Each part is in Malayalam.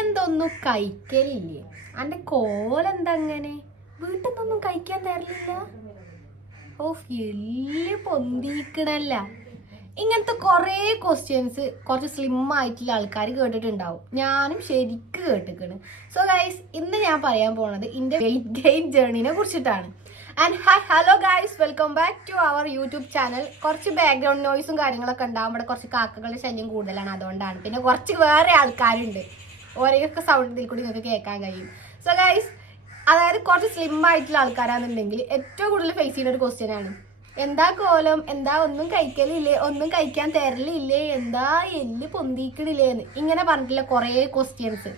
എന്തൊന്നും കഴിക്കലില്ലേ? അന്റെ കോലെന്തങ്ങനെ? വീട്ടിൽ നിന്നൊന്നും കഴിക്കാൻ തരലില്ല? ഓഫ്, എല്ല് പൊന്തിക്കണല്ല. ഇങ്ങനത്തെ കുറേ ക്വസ്റ്റ്യൻസ് കുറച്ച് സ്ലിം ആയിട്ടുള്ള ആൾക്കാർ കേട്ടിട്ടുണ്ടാവും. ഞാനും ശരിക്ക് കേട്ടിക്കണ്. സോ ഗൈസ്, ഇന്ന് ഞാൻ പറയാൻ പോണത് എൻ്റെ വെയിറ്റ് ഗെയിൻ ജേർണിനെ കുറിച്ചിട്ടാണ്. And hello guys, welcome back to our YouTube channel. കുറച്ച് ബാക്ക്ഗ്രൗണ്ട് നോയ്സും കാര്യങ്ങളൊക്കെ ഉണ്ടാവും. ഇവിടെ കുറച്ച് കാക്കകളുടെ ശല്യം കൂടുതലാണ്, അതുകൊണ്ടാണ്. പിന്നെ കുറച്ച് വേറെ ആൾക്കാരുണ്ട്, ഓരോക്കെ സൗണ്ട് ഇതിൽ കൂടി നിങ്ങൾക്ക് കേൾക്കാൻ കഴിയും. സോ ഗൈസ്, അതായത് കുറച്ച് സ്ലിം ആയിട്ടുള്ള ആൾക്കാരാണെന്നുണ്ടെങ്കിൽ ഏറ്റവും കൂടുതൽ ഫേസ് ചെയ്യുന്ന ഒരു ക്വസ്റ്റ്യൻ ആണ്, എന്താ കോലം, എന്താ ഒന്നും കഴിക്കലില്ലേ, ഒന്നും കഴിക്കാൻ തരലില്ലേ, എന്താ എല്ല് പൊന്തിക്കണില്ലേന്ന് ഇങ്ങനെ പറഞ്ഞിട്ടുള്ള കുറേ ക്വസ്റ്റ്യൻസ്.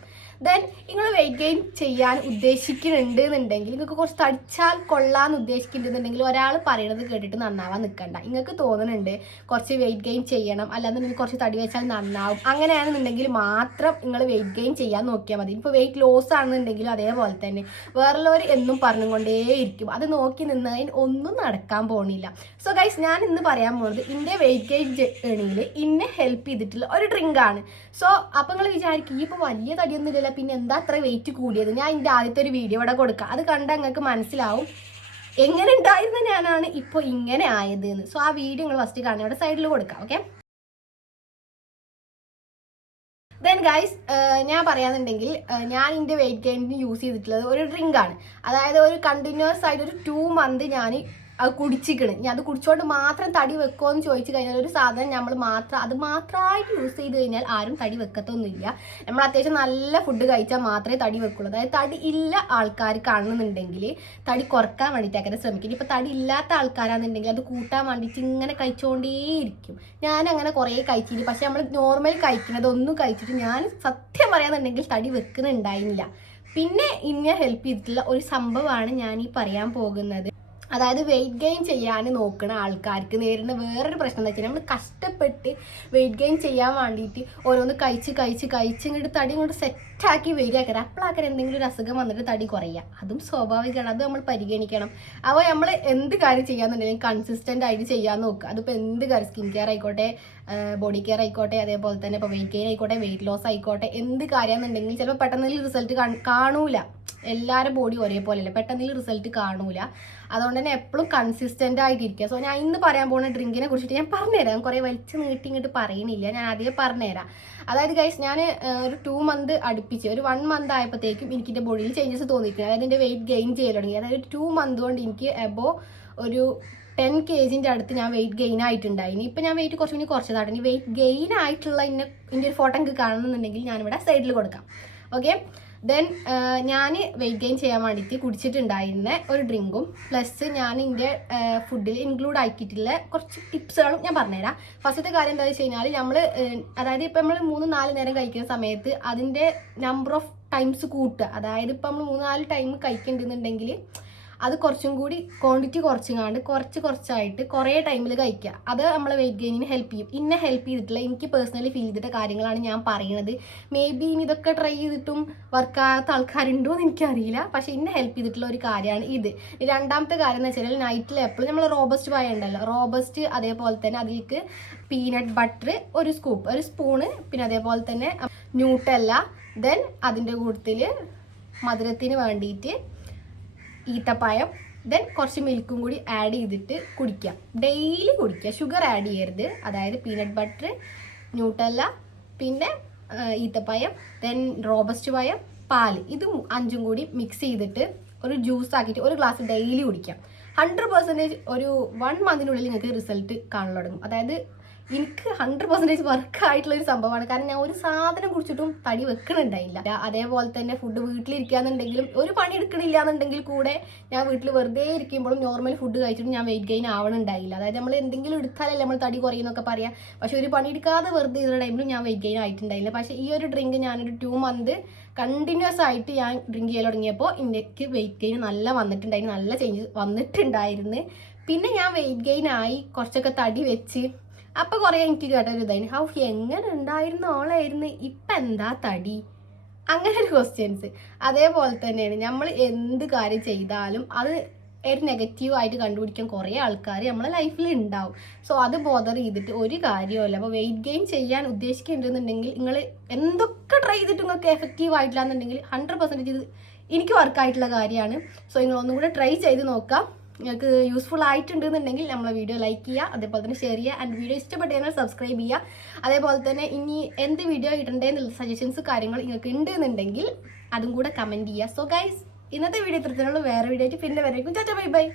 ദെൻ നിങ്ങൾ വെയിറ്റ് ഗെയിൻ ചെയ്യാൻ ഉദ്ദേശിക്കുന്നുണ്ട് എന്നുണ്ടെങ്കിൽ, നിങ്ങൾക്ക് കുറച്ച് തടിച്ചാൽ കൊള്ളാന്ന് ഉദ്ദേശിക്കുന്നുണ്ടെന്നുണ്ടെങ്കിൽ ഒരാൾ പറയണത് കേട്ടിട്ട് നന്നാവാൻ നിൽക്കണ്ട. നിങ്ങൾക്ക് തോന്നുന്നുണ്ട് കുറച്ച് വെയിറ്റ് ഗെയിൻ ചെയ്യണം, അല്ലാന്നുണ്ടെങ്കിൽ കുറച്ച് തടി വെച്ചാൽ നന്നാവും, അങ്ങനെയാണെന്നുണ്ടെങ്കിൽ മാത്രം നിങ്ങൾ വെയിറ്റ് ഗെയിൻ ചെയ്യാൻ നോക്കിയാൽ മതി. ഇപ്പോൾ വെയിറ്റ് ലോസ് ആണെന്നുണ്ടെങ്കിലും അതേപോലെ തന്നെ വേറുള്ളവർ എന്നും പറഞ്ഞുകൊണ്ടേയിരിക്കും, അത് നോക്കി നിന്നതിന് ഒന്നും നടക്കാൻ പോണില്ല. സോ ഗൈസ്, ഞാൻ ഇന്ന് പറയാൻ പോകുന്നത് എൻ്റെ വെയിറ്റ് ഗെയിൻ ജേർണിയിൽ എന്നെ ഹെൽപ്പ് ചെയ്തിട്ടുള്ള ഒരു ഡ്രിങ്ക് ആണ്. സോ അപ്പം നിങ്ങൾ വിചാരിക്കും, ഈ ഇപ്പോൾ വലിയ തടിയൊന്നും ഇല്ലല്ലോ, പിന്നെ എന്താ അത്ര വെയിറ്റ് കൂടിയത്? ഞാൻ എൻ്റെ ആദ്യത്തെ ഒരു വീഡിയോ ഇവിടെ കൊടുക്കാം, അത് കണ്ടാൽ നിങ്ങൾക്ക് മനസ്സിലാവും എങ്ങനെ ഉണ്ടായിരുന്ന ഞാനാണ് ഇപ്പോൾ ഇങ്ങനെ ആയത് എന്ന്. സോ ആ വീഡിയോ നിങ്ങൾ ഫസ്റ്റ് കാണാൻ ഇവിടെ സൈഡിൽ കൊടുക്കാം. ഓക്കെ, ദെൻ ഗൈസ്, ഞാൻ പറയാന്നുണ്ടെങ്കിൽ ഞാൻ എൻ്റെ വെയിറ്റ് ഗെയിനിന് യൂസ് ചെയ്തിട്ടുള്ളത് ഒരു ഡ്രിങ്ക് ആണ്. അതായത് ഒരു കണ്ടിന്യൂസ് ആയിട്ട് ഒരു 2 മന്ത് ഞാൻ അത് കുടിച്ചിക്കണ്. ഞാൻ അത് കുടിച്ചോണ്ട് മാത്രം തടി വെക്കുമോ എന്ന് ചോദിച്ചു കഴിഞ്ഞാൽ, ഒരു സാധനം നമ്മൾ അത് മാത്രമായിട്ട് യൂസ് ചെയ്ത് കഴിഞ്ഞാൽ ആരും തടി വെക്കത്തൊന്നുമില്ല. നമ്മൾ അത്യാവശ്യം നല്ല ഫുഡ് കഴിച്ചാൽ മാത്രമേ തടി വെക്കുള്ളൂ. അതായത് തടി ഇല്ല ആൾക്കാർ കാണുന്നുണ്ടെങ്കിൽ തടി കുറക്കാൻ വേണ്ടിയിട്ടൊക്കെ ശ്രമിക്കും. ഇപ്പോൾ തടി ഇല്ലാത്ത ആൾക്കാരാണെന്നുണ്ടെങ്കിൽ അത് കൂട്ടാൻ വേണ്ടിയിട്ട് ഇങ്ങനെ കഴിച്ചുകൊണ്ടേയിരിക്കും. ഞാൻ അങ്ങനെ കുറേ കഴിച്ചിട്ട്, പക്ഷെ നമ്മൾ നോർമൽ കഴിക്കുന്നതൊന്നും കഴിച്ചിട്ട് ഞാൻ സത്യം പറയാന്നുണ്ടെങ്കിൽ തടി വെക്കുന്നുണ്ടായിരുന്നില്ല. പിന്നെ ഇന്നെ ഹെൽപ്പ് ചെയ്തിട്ടുള്ള ഒരു സംഭവമാണ് ഞാൻ ഈ പറയാൻ പോകുന്നത്. അതായത് വെയിറ്റ് ഗെയിൻ ചെയ്യാൻ നോക്കുന്ന ആൾക്കാർക്ക് നേരിടുന്ന വേറൊരു പ്രശ്നം എന്താ വെച്ചാൽ, നമ്മൾ കഷ്ടപ്പെട്ട് വെയിറ്റ് ഗെയിൻ ചെയ്യാൻ വേണ്ടിയിട്ട് ഓരോന്ന് കഴിച്ച് ഇങ്ങോട്ട് തടി ഇങ്ങോട്ട് സെറ്റാക്കി വരികയാക്കരം. അപ്പോഴാക്കരം എന്തെങ്കിലും ഒരു അസുഖം വന്നിട്ട് തടി കുറയുക, അതും സ്വാഭാവികമാണ്, അത് നമ്മൾ പരിഗണിക്കണം. അപ്പോൾ നമ്മൾ എന്ത് കാര്യം ചെയ്യാന്നുണ്ടെങ്കിലും കൺസിസ്റ്റൻ്റ് ആയിട്ട് ചെയ്യാൻ നോക്കുക. അതിപ്പോൾ എന്ത് കാര്യം, സ്കിൻ കെയർ ആയിക്കോട്ടെ, ബോഡി കെയർ ആയിക്കോട്ടെ, അതേപോലെ തന്നെ ഇപ്പോൾ വെയിറ്റ് ഗെയിൻ ആയിക്കോട്ടെ, വെയിറ്റ് ലോസ് ആയിക്കോട്ടെ, എന്ത് കാര്യമാണെന്നുണ്ടെങ്കിൽ ചിലപ്പോൾ പെട്ടെന്ന് റിസൾട്ട് കാണൂല. എല്ലാവരും ബോഡി ഒരേപോലെയല്ല, പെട്ടെന്ന് റിസൾട്ട് കാണൂല. അതുകൊണ്ട് തന്നെ എപ്പോഴും കൺസിസ്റ്റൻ്റ് ആയിട്ടിരിക്കുക. സോ ഞാൻ ഇന്ന് പറയാൻ പോകുന്ന ഡ്രിങ്കിനെ കുറിച്ചിട്ട് ഞാൻ പറഞ്ഞുതരാം. കുറേ വലിച്ച് നീട്ടി ഇങ്ങോട്ട് പറയണില്ല, ഞാൻ ആദ്യം പറഞ്ഞുതരാം. അതായത് ഗൈസ്, ഞാൻ ഒരു 2 മന്ത് അടുപ്പിച്ച് ഒരു 1 മന്ത് ആയപ്പോഴത്തേക്കും എനിക്ക് എൻ്റെ ബോഡിയിൽ ചേഞ്ചസ് തോന്നിയിട്ടുണ്ട്. അതായത് എൻ്റെ വെയിറ്റ് ഗെയിൻ ചെയ്യൽ തുടങ്ങി. അതായത് 2 മന്ത് കൊണ്ട് എനിക്ക് എബോ ഒരു 10 kg അടുത്ത് ഞാൻ വെയിറ്റ് ഗെയിൻ ആയിട്ടുണ്ടായിനി. ഇപ്പം ഞാൻ വെയിറ്റ് കുറച്ചതാണ്. ഇനി വെയിറ്റ് ഗെയിൻ ആയിട്ടുള്ള എൻ്റെ ഒരു ഫോട്ടോ എനിക്ക് കാണുന്നുണ്ടെങ്കിൽ ഞാനിവിടെ സൈഡിൽ കൊടുക്കാം. ഓക്കെ, ദെൻ ഞാൻ വെയിറ്റ് ഗെയിൻ ചെയ്യാൻ വേണ്ടിയിട്ട് കുടിച്ചിട്ടുണ്ടായിരുന്ന ഒരു ഡ്രിങ്കും പ്ലസ് ഞാൻ എൻ്റെ ഫുഡിൽ ഇൻക്ലൂഡ് ആക്കിയിട്ടുള്ള കുറച്ച് ടിപ്സുകളും ഞാൻ പറഞ്ഞുതരാം. ഫസ്റ്റത്തെ കാര്യം എന്താണെന്ന് വെച്ച് കഴിഞ്ഞാൽ, നമ്മൾ അതായത് ഇപ്പം നമ്മൾ 3-4 നേരം കഴിക്കുന്ന സമയത്ത് അതിൻ്റെ നമ്പർ ഓഫ് ടൈംസ് കൂട്ടുക. അതായത് ഇപ്പം നമ്മൾ 3-4 ടൈം കഴിക്കുന്നുണ്ടെങ്കിൽ അത് കുറച്ചും കൂടി ക്വാണ്ടിറ്റി കുറച്ചുങ്ങാണ്ട് കുറച്ചായിട്ട് കുറേ ടൈമിൽ കഴിക്കുക. അത് നമ്മളെ വെയിറ്റ് ഗെയിനിന് ഹെൽപ്പ് ചെയ്യും. ഇന്നെ ഹെൽപ്പ് ചെയ്തിട്ടുള്ള, എനിക്ക് പേഴ്സണലി ഫീൽ ചെയ്തിട്ട കാര്യങ്ങളാണ് ഞാൻ പറയുന്നത്. മേ ബി ഇതൊക്കെ ട്രൈ ചെയ്തിട്ടും വർക്കാത്ത ആൾക്കാരുണ്ടോ എന്ന് എനിക്കറിയില്ല, പക്ഷേ ഇന്നെ ഹെൽപ്പ് ചെയ്തിട്ടുള്ള ഒരു കാര്യമാണ് ഇത്. രണ്ടാമത്തെ കാര്യം എന്ന് വെച്ചാൽ, നൈറ്റിൽ എപ്പോഴും നമ്മൾ റോബസ്റ്റ് പായ ഉണ്ടല്ലോ, റോബസ്റ്റ്, അതേപോലെ തന്നെ അതിലേക്ക് പീനട്ട് ബട്ടർ ഒരു സ്പൂണ്, പിന്നെ അതേപോലെ തന്നെ ന്യൂട്ടെല്ല, ദെൻ അതിൻ്റെ കൂട്ടത്തിൽ മധുരത്തിന് വേണ്ടിയിട്ട് ഈത്തപ്പായം, ദെൻ കുറച്ച് മിൽക്കും കൂടി ആഡ് ചെയ്തിട്ട് കുടിക്കുക. ഡെയിലി കുടിക്കുക, ഷുഗർ ആഡ് ചെയ്യരുത്. അതായത് പീനട്ട് ബട്ടർ, ന്യൂട്ടെല്ല, പിന്നെ ഈത്തപ്പായം, ദെൻ റോബസ്റ്റ് പായം, പാല്, ഇത് 5ഉം കൂടി മിക്സ് ചെയ്തിട്ട് ഒരു ജ്യൂസ് ആക്കിയിട്ട് ഒരു ഗ്ലാസ് ഡെയിലി കുടിക്കാം. 100% ഒരു 1 മന്തിനുള്ളിൽ നിങ്ങൾക്ക് റിസൾട്ട് കാണാൻ തുടങ്ങും. അതായത് എനിക്ക് 100% വർക്കായിട്ടുള്ള ഒരു സംഭവമാണ്. കാരണം ഞാൻ ഒരു സാധനം കുടിച്ചിട്ടും തടി വെക്കണുണ്ടായില്ല. അതേപോലെ തന്നെ ഫുഡ് വീട്ടിലിരിക്കുകയെന്നുണ്ടെങ്കിലും, ഒരു പണി എടുക്കണില്ല എന്നുണ്ടെങ്കിൽ കൂടെ ഞാൻ വീട്ടിൽ വെറുതെ ഇരിക്കുമ്പോഴും നോർമൽ ഫുഡ് കഴിച്ചിട്ടും ഞാൻ വെയിറ്റ് ഗെയിൻ ആവണുണ്ടായില്ല. അതായത് നമ്മൾ എന്തെങ്കിലും എടുത്താലല്ലേ നമ്മൾ തടി കുറയുന്നൊക്കെ പറയാം. പക്ഷെ ഒരു പണി എടുക്കാതെ വെറുതെ ഇരുന്ന ടൈമിലും ഞാൻ വെയിറ്റ് ഗെയിൻ ആയിട്ടുണ്ടായില്ല. പക്ഷേ ഈ ഒരു ഡ്രിങ്ക് ഞാനൊരു 2 മന്ത് കണ്ടിന്യൂസ് ആയിട്ട് ഞാൻ ഡ്രിങ്ക് ചെയ്യാൻ തുടങ്ങിയപ്പോൾ എനിക്ക് വെയിറ്റ് ഗെയിൻ നല്ല വന്നിട്ടുണ്ടായിരുന്നു, നല്ല ചേഞ്ചസ് വന്നിട്ടുണ്ടായിരുന്നു. പിന്നെ ഞാൻ വെയിറ്റ് ഗെയിൻ ആയി കുറച്ചൊക്കെ തടി വെച്ച്, അപ്പോൾ കുറേ എനിക്ക് കേട്ടൊരു ഇതായിരുന്നു, ഹൗ എങ്ങനെ ഉണ്ടായിരുന്ന ഓളായിരുന്നു, ഇപ്പം എന്താ തടി, അങ്ങനെ ഒരു ക്വസ്റ്റ്യൻസ്. അതേപോലെ തന്നെയാണ് നമ്മൾ എന്ത് കാര്യം ചെയ്താലും അത് ഒരു നെഗറ്റീവായിട്ട് കണ്ടുപിടിക്കാൻ കുറേ ആൾക്കാർ നമ്മളെ ലൈഫിൽ ഉണ്ടാവും. സോ അത് ബോദർ ചെയ്തിട്ട് ഒരു കാര്യമല്ല. അപ്പോൾ വെയിറ്റ് ഗെയിൻ ചെയ്യാൻ ഉദ്ദേശിക്കുന്നുണ്ടെന്നുണ്ടെങ്കിൽ നിങ്ങൾ എന്തൊക്കെ ട്രൈ ചെയ്തിട്ട് നിങ്ങൾക്ക് എഫക്റ്റീവ് ആയിട്ടില്ല എന്നുണ്ടെങ്കിൽ 100% ഇത് എനിക്ക് വർക്കായിട്ടുള്ള കാര്യമാണ്. സോ നിങ്ങൾ ഒന്നും കൂടെ ട്രൈ ചെയ്ത് നോക്കാം. നിങ്ങൾക്ക് യൂസ്ഫുൾ ആയിട്ടുണ്ടെന്നുണ്ടെങ്കിൽ നമ്മളെ വീഡിയോ ലൈക്ക് ചെയ്യുക, അതേപോലെ തന്നെ ഷെയർ ചെയ്യുക, ആൻഡ് വീഡിയോ ഇഷ്ടപ്പെട്ട് കഴിഞ്ഞാൽ സബ്സ്ക്രൈബ് ചെയ്യുക. അതേപോലെ തന്നെ ഇനി എന്ത് വീഡിയോ ഇടണ്ടേന്നുള്ള സജഷൻസ് കാര്യങ്ങൾ നിങ്ങൾക്ക് ഉണ്ടെന്നുണ്ടെങ്കിൽ അതും കൂടെ കമൻറ്റ് ചെയ്യുക. സോ ഗൈസ്, ഇന്നത്തെ വീഡിയോ ഇത്രത്തിനുള്ള വേറെ വീഡിയോ ആയിട്ട് പിന്നെ വരേക്കും. Tata bye bye.